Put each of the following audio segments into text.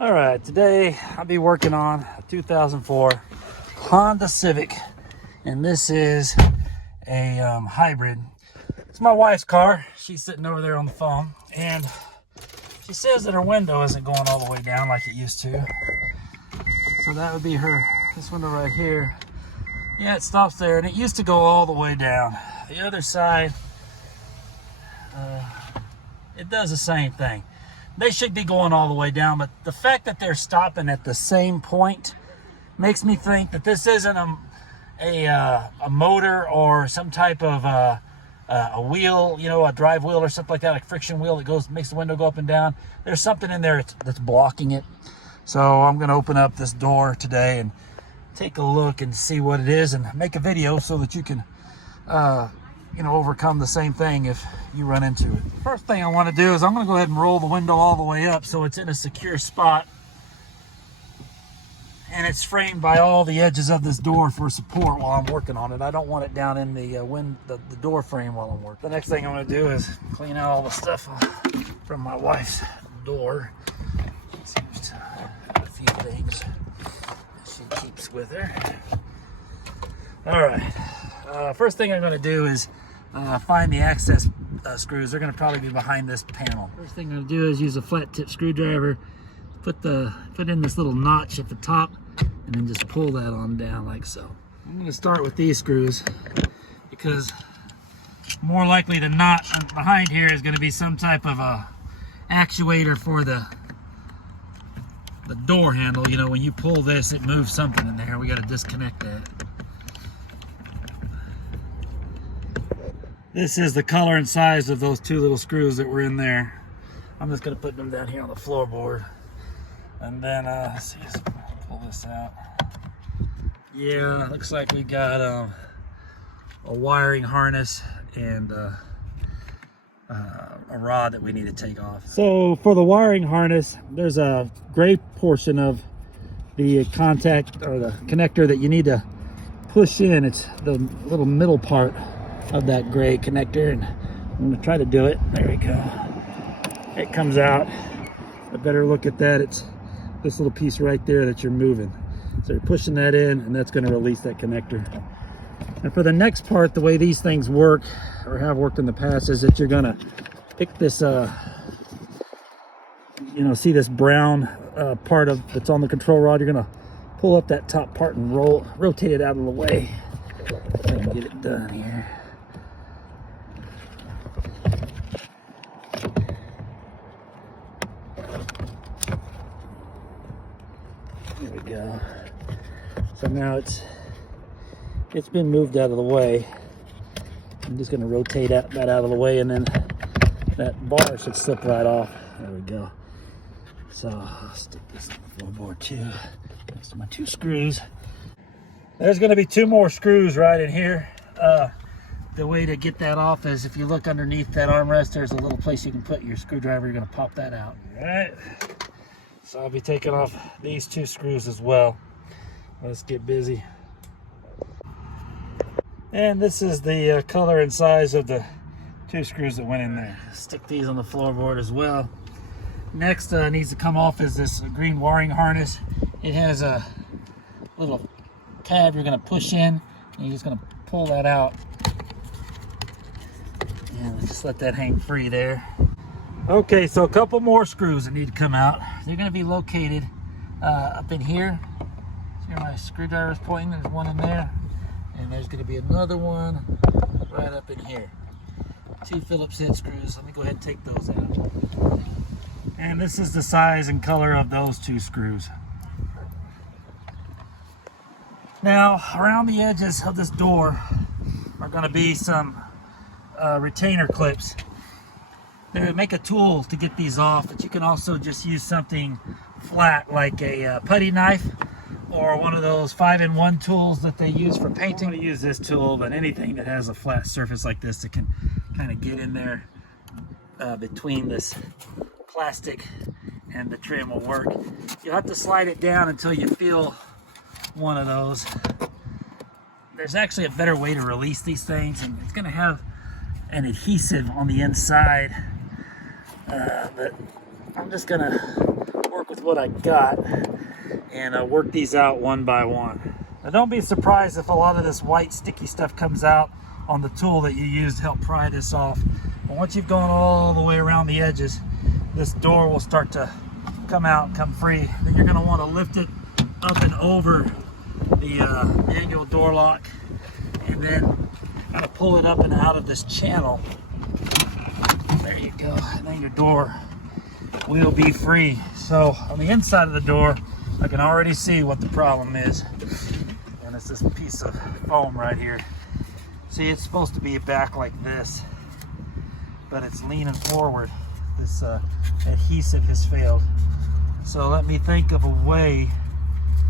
All right, today I'll be working on a 2004 Honda Civic, and this is a hybrid. It's my wife's car. She's sitting over there on the phone, and she says that her window isn't going all the way down like it used to. So that would be this window right here. Yeah, it stops there, and it used to go all the way down. The other side, it does the same thing. They should be going all the way down, but the fact that they're stopping at the same point makes me think that this isn't a motor or some type of a wheel, a drive wheel or something like that, like friction wheel that makes the window go up and down. There's something in there that's blocking it. So I'm going to open up this door today and take a look and see what it is and make a video so that you can overcome the same thing if you run into it. First thing I want to do is I'm going to go ahead and roll the window all the way up so it's in a secure spot, and it's framed by all the edges of this door for support while I'm working on it. I don't want it down in the door frame while I'm working. The next thing I'm going to do is clean out all the stuff from my wife's door. Seems to have a few things that she keeps with her. All right. First thing I'm going to do is find the access screws. They're going to probably be behind this panel. First thing I'm going to do is use a flat tip screwdriver, put in this little notch at the top, and then just pull that on down like so. I'm going to start with these screws because more likely than not behind here is going to be some type of a actuator for the door handle. When you pull this, it moves something in there. We got to disconnect that. This is the color and size of those two little screws that were in there. I'm just going to put them down here on the floorboard. And then, let's see, let's pull this out. Yeah, looks like we got a wiring harness and a rod that we need to take off. So for the wiring harness, there's a gray portion of the contact or the connector that you need to push in. It's the little middle part of that gray connector, and I'm going to try to do it. There we go. It comes out. A better look at that. It's this little piece right there that you're moving. So you're pushing that in, and that's going to release that connector. And for the next part, the way these things work, or have worked in the past, is that you're going to pick this, see this brown part that's on the control rod. You're going to pull up that top part and rotate it out of the way. And get it done here. There we go. So now it's been moved out of the way. I'm just going to rotate that out of the way, and then that bar should slip right off. There we go. So I'll stick this on the floorboard too, next to my two screws. There's going to be two more screws right in here. The way to get that off is if you look underneath that armrest, there's a little place you can put your screwdriver. You're going to pop that out. All right. So I'll be taking off these two screws as well. Let's get busy. And this is the color and size of the two screws that went in there. Stick these on the floorboard as well. Next needs to come off is this green wiring harness. It has a little tab you're going to push in, and you're just going to pull that out. And just let that hang free there. Okay, so a couple more screws that need to come out. They're going to be located up in here. See where my screwdriver is pointing? There's one in there. And there's going to be another one right up in here. Two Phillips head screws. Let me go ahead and take those out. And this is the size and color of those two screws. Now, around the edges of this door are going to be some retainer clips. They make a tool to get these off, but you can also just use something flat like a putty knife or one of those 5-in-1 tools that they use for painting. I'm going to use this tool, but anything that has a flat surface like this that can kind of get in there between this plastic and the trim will work. You'll have to slide it down until you feel one of those. There's actually a better way to release these things, and it's going to have an adhesive on the inside that I'm just going to work with what I got and work these out one by one. Now don't be surprised if a lot of this white sticky stuff comes out on the tool that you use to help pry this off. But once you've gone all the way around the edges, this door will start to come out and come free. Then you're going to want to lift it up and over the manual door lock, and then kind of pull it up and out of this channel. There you go. And then your door will be free. So on the inside of the door, I can already see what the problem is. And it's this piece of foam right here. See, it's supposed to be back like this, but it's leaning forward. This adhesive has failed. So let me think of a way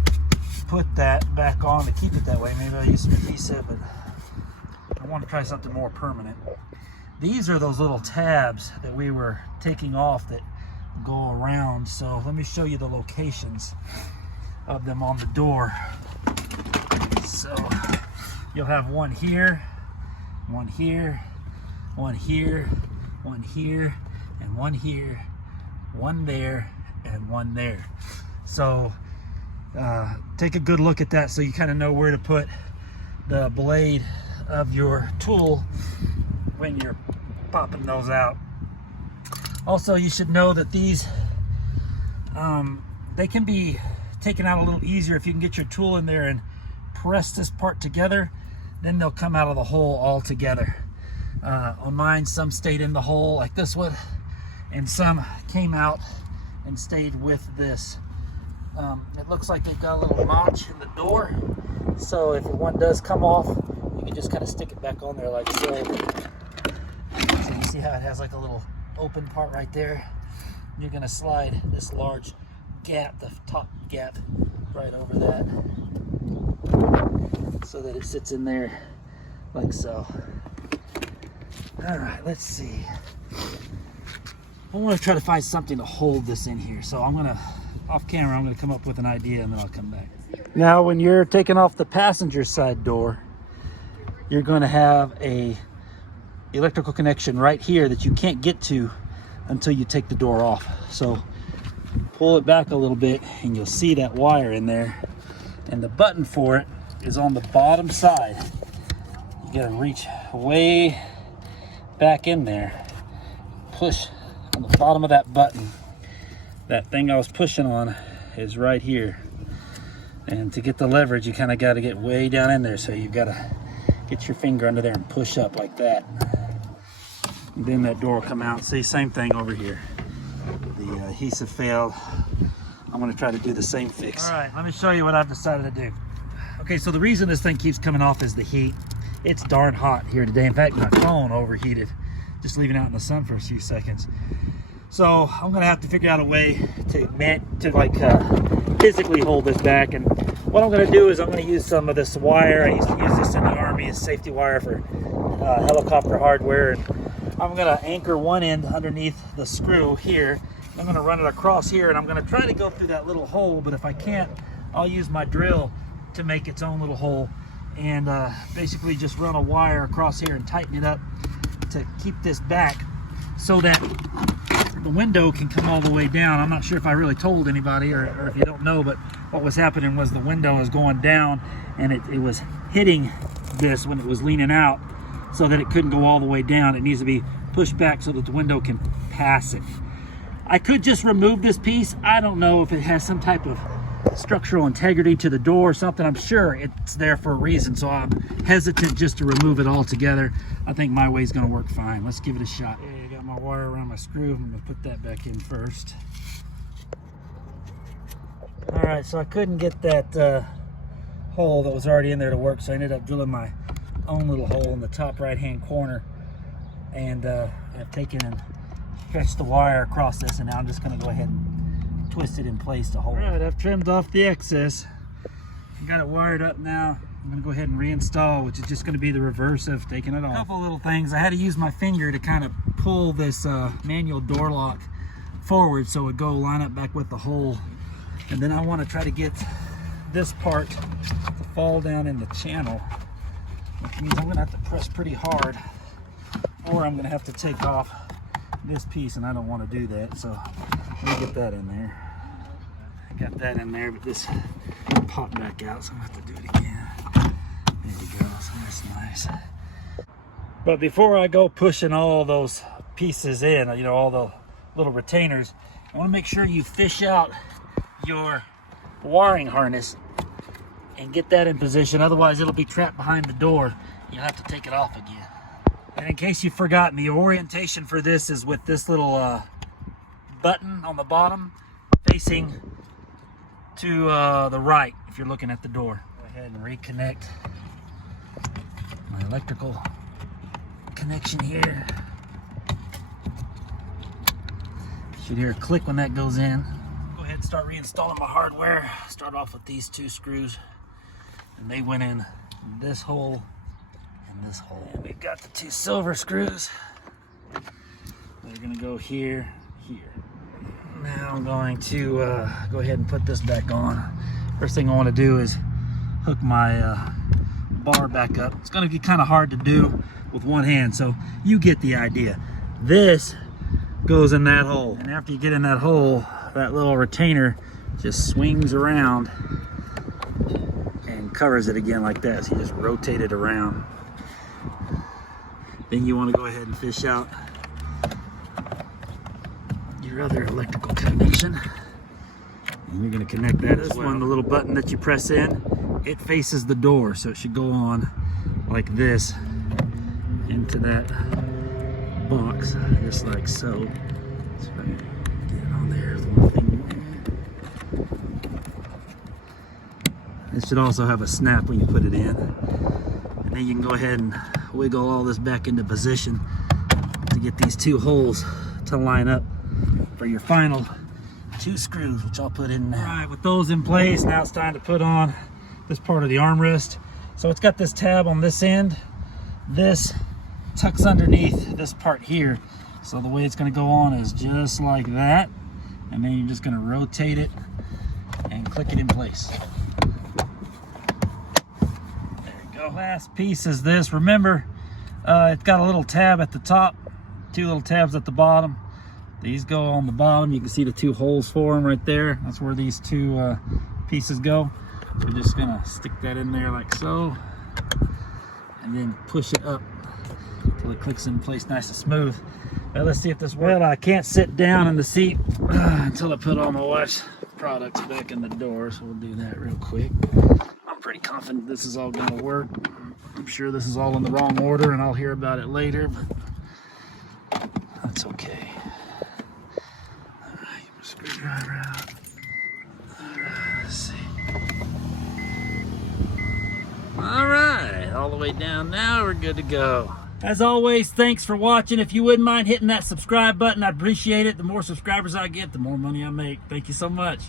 to put that back on to keep it that way. Maybe I'll use some adhesive, but I want to try something more permanent. These are those little tabs that we were taking off that go around. So let me show you the locations of them on the door. So you'll have one here, one here, one here, one here, and one here, one there, and one there. So take a good look at that so you kind of know where to put the blade of your tool when you're popping those out. Also, you should know that these they can be taken out a little easier if you can get your tool in there and press this part together. Then they'll come out of the hole all together. On mine, some stayed in the hole like this one, and some came out and stayed with this. It looks like they've got a little notch in the door, so if one does come off, you can just kind of stick it back on there like so. So you see how it has like a little open part right there? You're going to slide this large gap, the top gap, right over that, so that it sits in there like so. All right, let's see. I want to try to find something to hold this in here. So I'm gonna, off camera, I'm gonna come up with an idea and then I'll come back. Now, when you're taking off the passenger side door, you're gonna have a electrical connection right here that you can't get to until you take the door off. So pull it back a little bit and you'll see that wire in there. And the button for it is on the bottom side. You gotta reach way back in there, push on the bottom of that button. That thing I was pushing on is right here, and to get the leverage you kind of got to get way down in there, so you got to get your finger under there and push up like that, and then that door will come out. See, same thing over here. The adhesive failed. I'm going to try to do the same fix. All right, let me show you what I've decided to do. Okay, so the reason this thing keeps coming off is the heat. It's darn hot here today. In fact, my phone overheated just leaving out in the sun for a few seconds. So I'm gonna have to figure out a way to physically hold this back. And what I'm gonna do is I'm gonna use some of this wire. I used to use this in the Army as safety wire for helicopter hardware. And I'm gonna anchor one end underneath the screw here. I'm gonna run it across here, and I'm gonna try to go through that little hole, but if I can't, I'll use my drill to make its own little hole, and basically just run a wire across here and tighten it up to keep this back so that the window can come all the way down. I'm not sure if I really told anybody or if you don't know, but what was happening was the window was going down, and it was hitting this when it was leaning out, so that it couldn't go all the way down. It needs to be pushed back so that the window can pass it. I could just remove this piece. I don't know if it has some type of structural integrity to the door or something. I'm sure it's there for a reason, so I'm hesitant just to remove it all together. I think my way is going to work fine. Let's give it a shot. Okay, I got my wire around my screw. I'm going to put that back in first. All right, so I couldn't get that hole that was already in there to work, so I ended up drilling my own little hole in the top right hand corner, and I've taken and stretched the wire across this, and now I'm just going to go ahead and twist it in place to hold it. All right, I've trimmed off the excess. I got it wired up now. I'm gonna go ahead and reinstall, which is just gonna be the reverse of taking it off. A couple little things. I had to use my finger to kind of pull this manual door lock forward so it would go line up back with the hole. And then I want to try to get this part to fall down in the channel, which means I'm gonna have to press pretty hard, or I'm gonna have to take off this piece, and I don't want to do that, so let me get that in there. I got that in there, but this popped back out, so I'm gonna have to do it again. There you go, so that's nice. But before I go pushing all those pieces in, you know, all the little retainers, I want to make sure you fish out your wiring harness and get that in position. Otherwise, it'll be trapped behind the door. You'll have to take it off again. And in case you've forgotten, the orientation for this is with this little button on the bottom facing to the right if you're looking at the door. Go ahead and reconnect my electrical connection here. You should hear a click when that goes in. Go ahead and start reinstalling my hardware. Start off with these 2 screws, and they went in this hole and this hole. And we've got the 2 silver screws. They're gonna go here, here. Now I'm going to go ahead and put this back on. First thing I want to do is hook my bar back up. It's going to be kind of hard to do with one hand, so you get the idea. This goes in that hole, and after you get in that hole, that little retainer just swings around and covers it again like that. So you just rotate it around. Then you want to go ahead and fish out your other electrical connection, and you're going to connect that as well. The little button that you press in, it faces the door, so it should go on like this into that box, just like so. So get it on there. There's one thing there. It should also have a snap when you put it in, and then you can go ahead and wiggle all this back into position to get these 2 holes to line up for your final 2 screws, which I'll put in now. All right, with those in place, now it's time to put on this part of the armrest. So it's got this tab on this end. This tucks underneath this part here. So the way it's gonna go on is just like that. And then you're just gonna rotate it and click it in place. There you go. Last piece is this. Remember, it's got a little tab at the top, 2 little tabs at the bottom. These go on the bottom. You can see the 2 holes for them right there. That's where these 2 pieces go. We're just gonna stick that in there like so, and then push it up until it clicks in place nice and smooth. Well, let's see if this works. Well, I can't sit down in the seat until I put all my wife's products back in the door, so we'll do that real quick. I'm pretty confident this is all gonna work. I'm sure this is all in the wrong order, and I'll hear about it later, but that's okay. Screwdriver out. Let's see. All right, all the way down now, we're good to go. As always, thanks for watching. If you wouldn't mind hitting that subscribe button, I'd appreciate it. The more subscribers I get, the more money I make. Thank you so much.